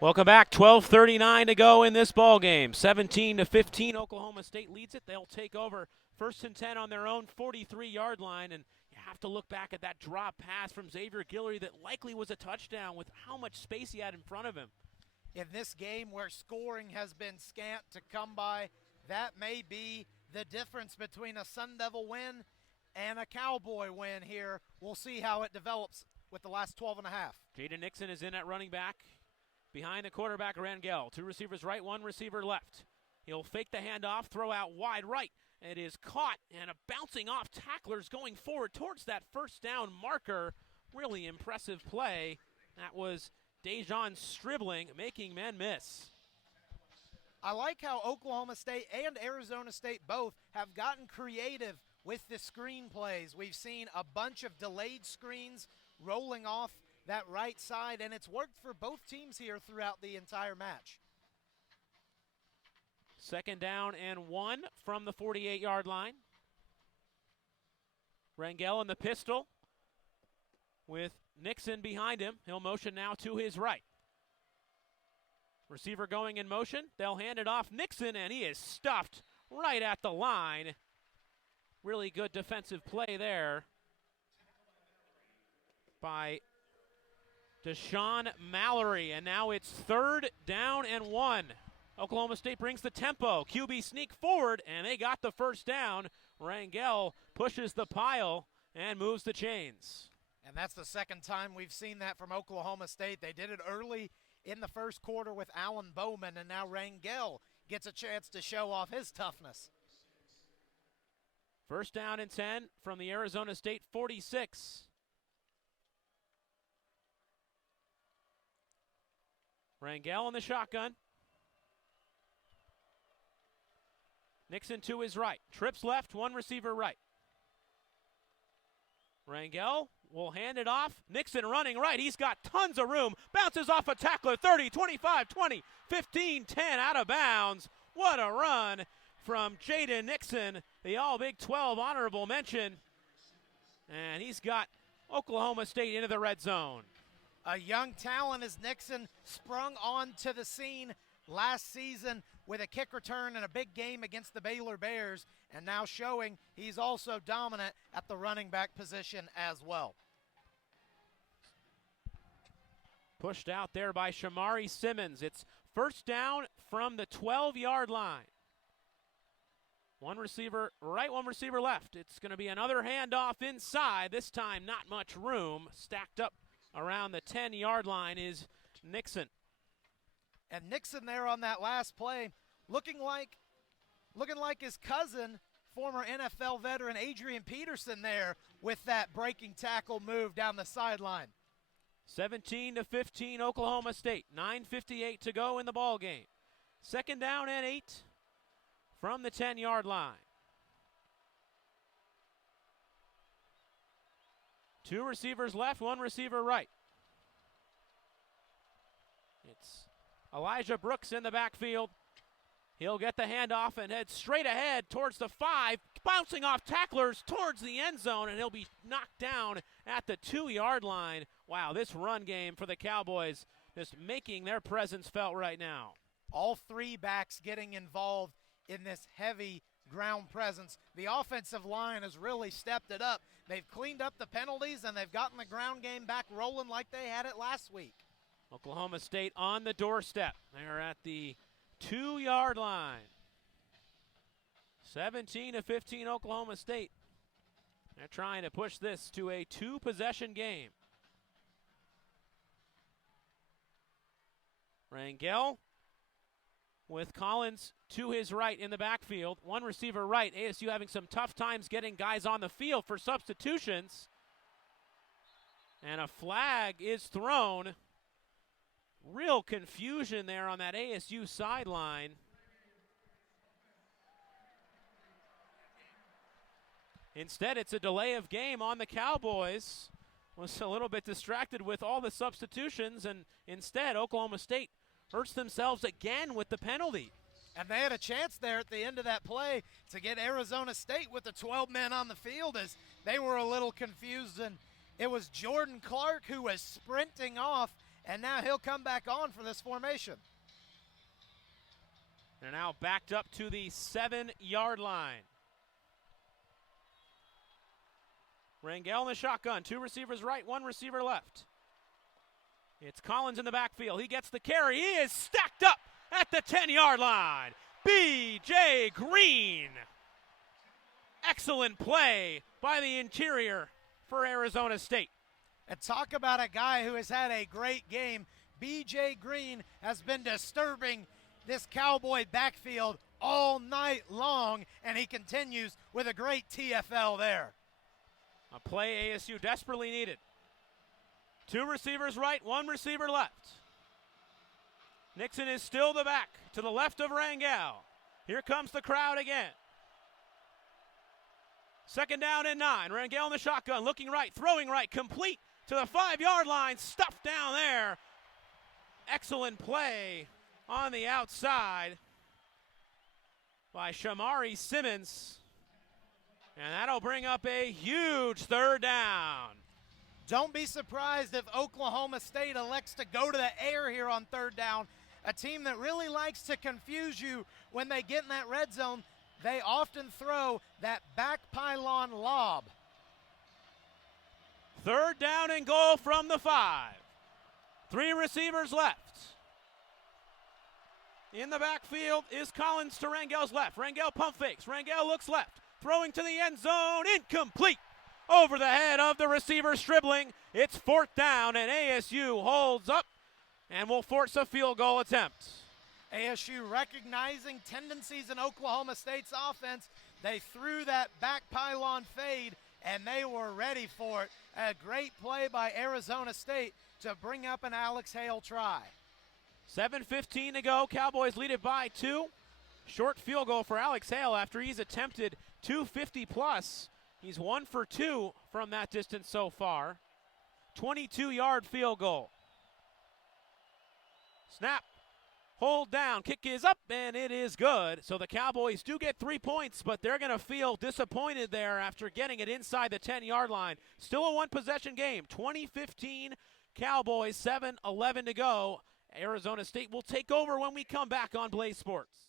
Welcome back. 12:39 to go in this ball game. 17-15. Oklahoma State leads it. They'll take over 1st and 10 on their own 43-yard line, and you have to look back at that drop pass from Xavier Guillory that likely was a touchdown with how much space he had in front of him. In this game where scoring has been scant to come by, that may be the difference between a Sun Devil win and a Cowboy win here. We'll see how it develops with the last 12 and a half. Jaden Nixon is in at running back. Behind the quarterback, Rangel. 2 receivers right, 1 receiver left. He'll fake the handoff, throw out wide right. It is caught, and a bouncing off tacklers going forward towards that first down marker. Really impressive play. That was Dejon Stribling making men miss. I like how Oklahoma State and Arizona State both have gotten creative with the screen plays. We've seen a bunch of delayed screens rolling off that right side, and it's worked for both teams here throughout the entire match. 2nd down and 1 from the 48-yard line. Rangel in the pistol with Nixon behind him. He'll motion now to his right. Receiver going in motion. They'll hand it off Nixon, and he is stuffed right at the line. Really good defensive play there by Deshaun Mallory, and now it's 3rd down and 1. Oklahoma State brings the tempo. QB sneak forward, and they got the first down. Rangel pushes the pile and moves the chains. And that's the second time we've seen that from Oklahoma State. They did it early in the first quarter with Alan Bowman, and now Rangel gets a chance to show off his toughness. 1st down and 10 from the Arizona State 46. Rangel in the shotgun. Nixon to his right. Trips left, 1 receiver right. Rangel will hand it off. Nixon running right. He's got tons of room. Bounces off a tackler. 30, 25, 20, 15, 10 out of bounds. What a run from Jaden Nixon, the All-Big 12 honorable mention. And he's got Oklahoma State into the red zone. A young talent as Nixon sprung onto the scene last season with a kick return in a big game against the Baylor Bears, and now showing he's also dominant at the running back position as well. Pushed out there by Shamari Simmons. It's 1st down from the 12-yard line. 1 receiver right, 1 receiver left. It's going to be another handoff inside. This time not much room. Stacked up around the 10-yard line is Nixon. And Nixon there on that last play, looking like his cousin, former NFL veteran Adrian Peterson there with that breaking tackle move down the sideline. 17-15 Oklahoma State. 9:58 to go in the ball game. 2nd down and 8 from the 10-yard line. 2 receivers left, 1 receiver right. It's Elijah Brooks in the backfield. He'll get the handoff and head straight ahead towards the 5, bouncing off tacklers towards the end zone, and he'll be knocked down at the 2-yard line. Wow, this run game for the Cowboys just making their presence felt right now. All 3 backs getting involved in this heavy ground presence. The offensive line has really stepped it up. They've cleaned up the penalties, and they've gotten the ground game back rolling like they had it last week. Oklahoma State on the doorstep. They're at the 2-yard line. 17-15 Oklahoma State. They're trying to push this to a 2-possession game. Rangel with Collins to his right in the backfield. 1 receiver right. ASU having some tough times getting guys on the field for substitutions. And a flag is thrown. Real confusion there on that ASU sideline. Instead, it's a delay of game on the Cowboys. Was a little bit distracted with all the substitutions, and instead, Oklahoma State hurts themselves again with the penalty. And they had a chance there at the end of that play to get Arizona State with the 12 men on the field as they were a little confused. And it was Jordan Clark who was sprinting off and now he'll come back on for this formation. They're now backed up to the 7-yard line. Rangel in the shotgun. 2 receivers right, 1 receiver left. It's Collins in the backfield. He gets the carry. He is stacked up at the 10-yard line. B.J. Green. Excellent play by the interior for Arizona State. And talk about a guy who has had a great game. B.J. Green has been disturbing this Cowboy backfield all night long, and he continues with a great TFL there. A play ASU desperately needed. 2 receivers right, 1 receiver left. Nixon is still the back to the left of Rangel. Here comes the crowd again. 2nd down and 9. Rangel in the shotgun, looking right, throwing right, complete to the 5-yard line, stuffed down there. Excellent play on the outside by Shamari Simmons. And that'll bring up a huge 3rd down. Don't be surprised if Oklahoma State elects to go to the air here on 3rd down. A team that really likes to confuse you when they get in that red zone. They often throw that back pylon lob. 3rd down and goal from the 5. 3 receivers left. In the backfield is Collins to Rangel's left. Rangel pump fakes. Rangel looks left. Throwing to the end zone. Incomplete. Over the head of the receiver, stribbling. It's 4th down, and ASU holds up and will force a field goal attempt. ASU recognizing tendencies in Oklahoma State's offense. They threw that back pylon fade, and they were ready for it. A great play by Arizona State to bring up an Alex Hale try. 7:15 to go. Cowboys lead it by 2. Short field goal for Alex Hale after he's attempted 250-plus. He's 1 for 2 from that distance so far. 22-yard field goal. Snap. Hold down. Kick is up, and it is good. So the Cowboys do get 3 points, but they're going to feel disappointed there after getting it inside the 10-yard line. Still a 1-possession game. 2015 Cowboys, 7:11 to go. Arizona State will take over when we come back on Blaze Sports.